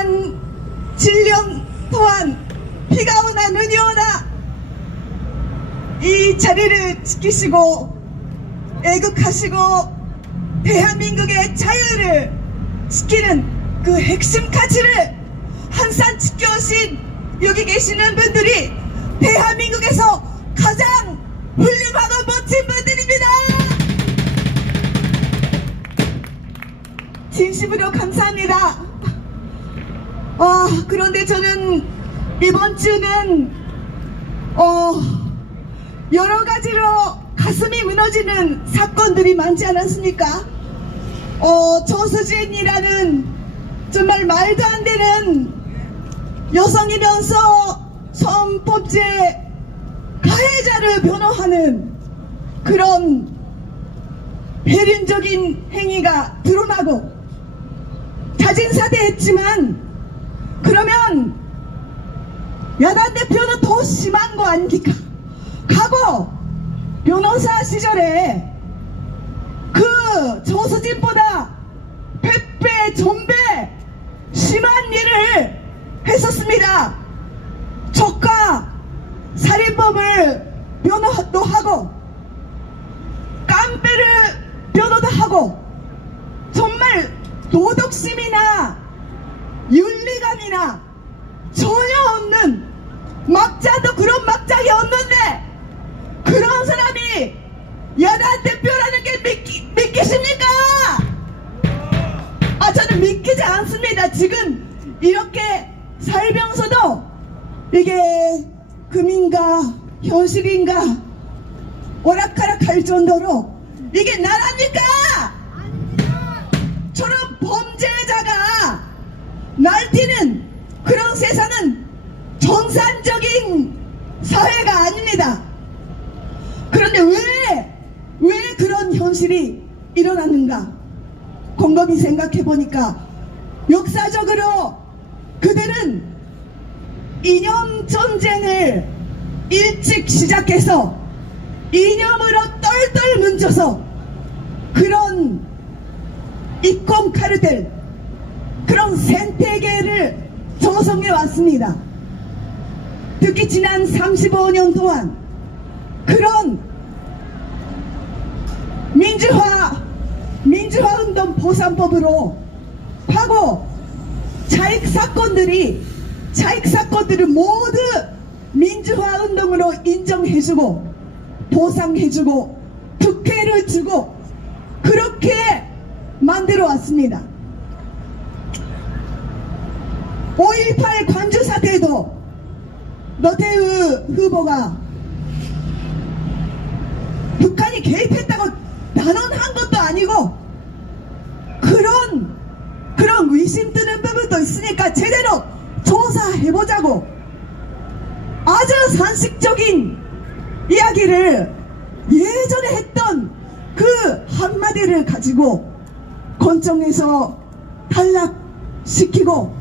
또한 질령 또한 비가 오나 눈이 오나 이 자리를 지키시고 애국하시고 대한민국의 자유를 지키는 그 핵심 가치를 항상 지켜오신 여기 계시는 분들이 대한민국에서 가장 훌륭하고 멋진 분들입니다. 진심으로 감사합니다. 그런데 저는 이번 주는 여러 가지로 가슴이 무너지는 사건들이 많지 않았습니까? 조수진이라는 정말 말도 안 되는 여성이면서 성범죄 가해자를 변호하는 그런 배륜적인 행위가 드러나고 자진사퇴했지만 그러면 야당 대표는 더 심한 거 아닙니까? 과거 변호사 시절에 그 조수진보다 100배 전배 심한 일을 했었습니다. 저가 살인범을 변호도 하고 깡패를 변호도 하고 정말 도덕심이나 윤리감이나 전혀 없는 막자도 그런 막장이 없는데 그런 사람이 야당 대표라는 게 믿기십니까? 저는 믿기지 않습니다. 지금 이렇게 살면서도 이게 금인가 현실인가 오락가락할 정도로 이게 나라입니까? 저런 범죄자가 날뛰는 그런 세상은 정상적인 사회가 아닙니다. 그런데 왜 그런 현실이 일어났는가? 곰곰이 생각해 보니까 역사적으로 그들은 이념 전쟁을 일찍 시작해서 이념으로 똘똘 뭉쳐서 그런 이권 카르텔 그런 생태계를 조성해 왔습니다. 특히 지난 35년 동안 그런 민주화운동 보상법으로 하고 자익 사건들을 모두 민주화운동으로 인정해주고 보상해주고 특혜를 주고 그렇게 만들어 왔습니다. 5.18 광주 사태에도 노태우 후보가 북한이 개입했다고 단언한 것도 아니고 그런 의심 드는 부분도 있으니까 제대로 조사해보자고 아주 상식적인 이야기를 예전에 했던 그 한마디를 가지고 권총에서 탈락시키고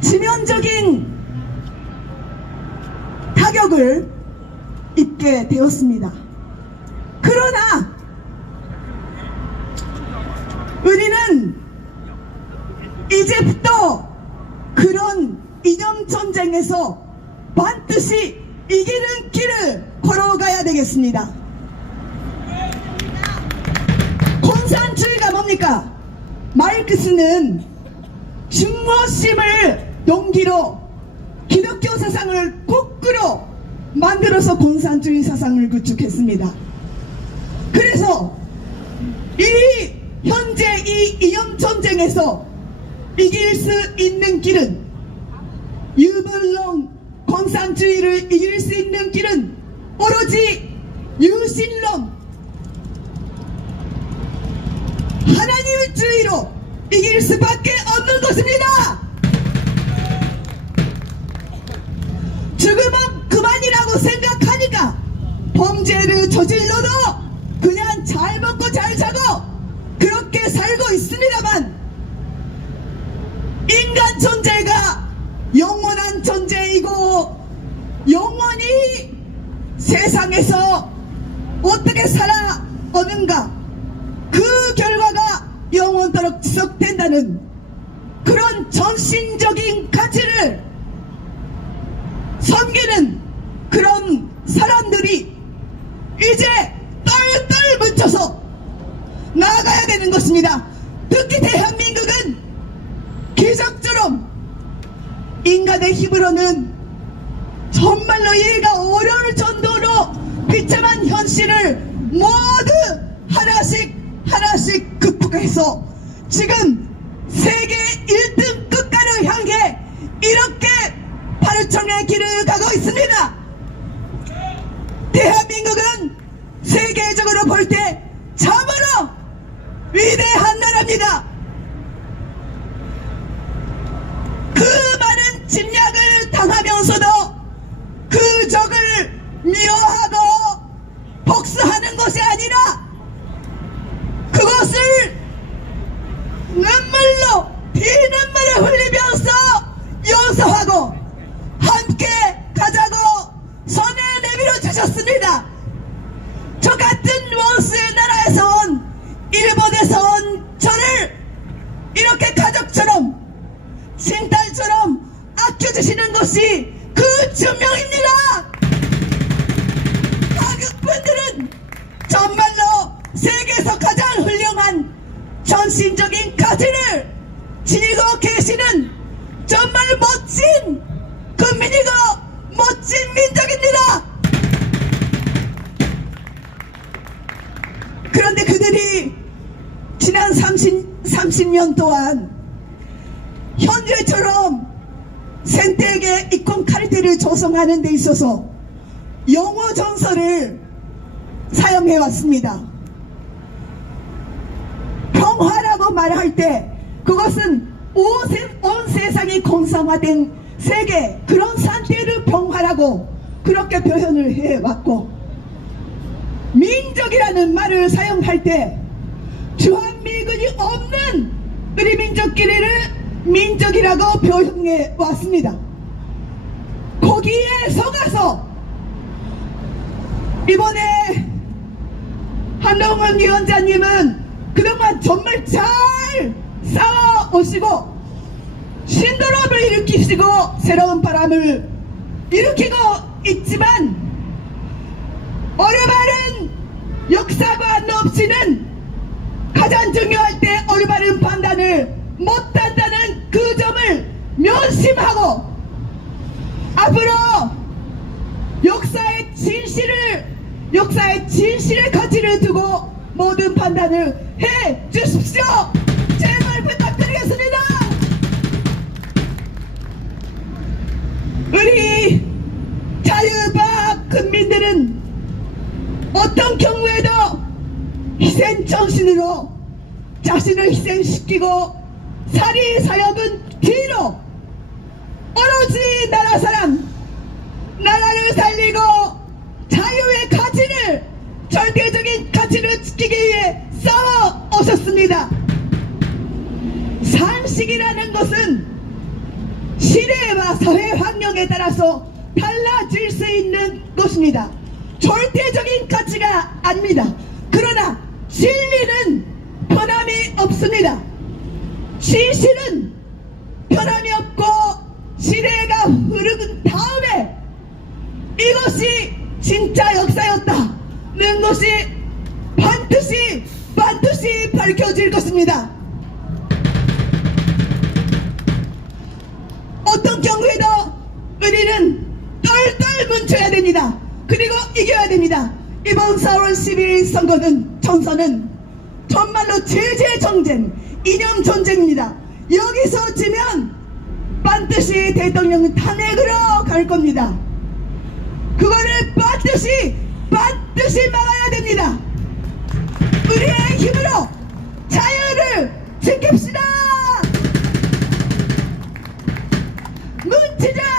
치명적인 타격을 입게 되었습니다. 그러나 우리는 이제부터 그런 이념전쟁에서 반드시 이기는 길을 걸어가야 되겠습니다. 공산주의가 뭡니까? 마르크스는 증오심을 동기로 기독교 사상을 거꾸로 만들어서 공산주의 사상을 구축했습니다. 그래서 현재 이 이념전쟁에서 이길 수 있는 길은 유불론 공산주의를 이길 수 있는 길은 오로지 유신론 하나님주의로 이길 수밖에 없는 것입니다. 죽으면 그만이라고 생각하니까 범죄를 저질러도 그냥 잘 먹고 잘 자고 그렇게 살고 있습니다만 인간 존재가 영원한 존재이고 영원히 세상에서 어떻게 살아오는가 그 결과가 영원토록 지속된다는 그런 전신적인 가치를 섬기는 그런 사람들이 이제 똘똘 뭉쳐서 나아가야 되는 것입니다. 특히 대한민국은 기적처럼 인간의 힘으로는 정말로 이해가 어려울 정도로 비참한 현실을 모두 하나씩 극복해서 지금 세계 1등 국가를 향해 이렇게 발전의 길을 가고 있습니다. 대한민국은 세계적으로 볼 때 참으로 위대한 나라입니다. 그 많은 침략을 당하면서도 그 적을 미워하고 복수하는 것이 아니라 그것을 눈물로 피눈물을 흘리면서 용서하고 함께 가자고 손을 내밀어 주셨습니다. 저 같은 원수의 나라에서 온 일본에서 온 저를 이렇게 가족처럼 친딸처럼 아껴주시는 것이 그 증명입니다. 한국분들은 정말로 세계에서 가장 훌륭한 전신적인 가치를 지니고 계시는 정말 멋진 국민이고 멋진 민족입니다. 그런데 그들이 지난 30년 동안 현재처럼 생태계 이권 카르텔을 조성하는 데 있어서 영어 정서를 사용해 왔습니다. 평화라고 말할 때 그것은 온 세상이 공상화된 세계 그런 상태를 평화라고 그렇게 표현을 해왔고, 민족이라는 말을 사용할 때 주한미군이 없는 우리 민족끼리를 민족이라고 표현해 왔습니다. 거기에 속아서 이번에 한동훈 위원장님은 그동안 정말 잘 싸워오시고 신드롬을 일으키시고 새로운 바람을 일으키고 있지만 올바른 역사관 없이는 가장 중요할 때 올바른 판단을 못한다는 그 점을 명심하고 앞으로 역사의 진실의 가치를 두고 모든 판단을 해 주십시오. 제발 부탁드리겠습니다. 우리 자유바학 국민들은 어떤 경우에도 희생정신으로 자신을 희생시키고 사리사욕은 뒤로 오로지 나라 사랑, 나라를 살리고 자유의 가치를, 절대적인 가치를 지키기 위해 싸워 오셨습니다. 상식이라는 것은 시대와 사회 환경에 따라서 달라질 수 있는 것입니다. 절대적인 가치가 아닙니다. 그러나 진리는 변함이 없습니다. 진실은 변함이 없고 시대가 흐른 다음에 이것이 진짜 역사였다는 것이 반드시 밝혀질 것입니다. 어떤 경우에도 우리는 똘똘 뭉쳐야 됩니다. 그리고 이겨야 됩니다. 이번 4월 12일 총선은 정말로 제재정쟁, 이념전쟁입니다. 여기서 지면 반드시 대통령 탄핵으로 갈 겁니다. 그거를 반드시 막아야 됩니다. 우리의 힘으로 자유를 지킵시다. 뭉치자.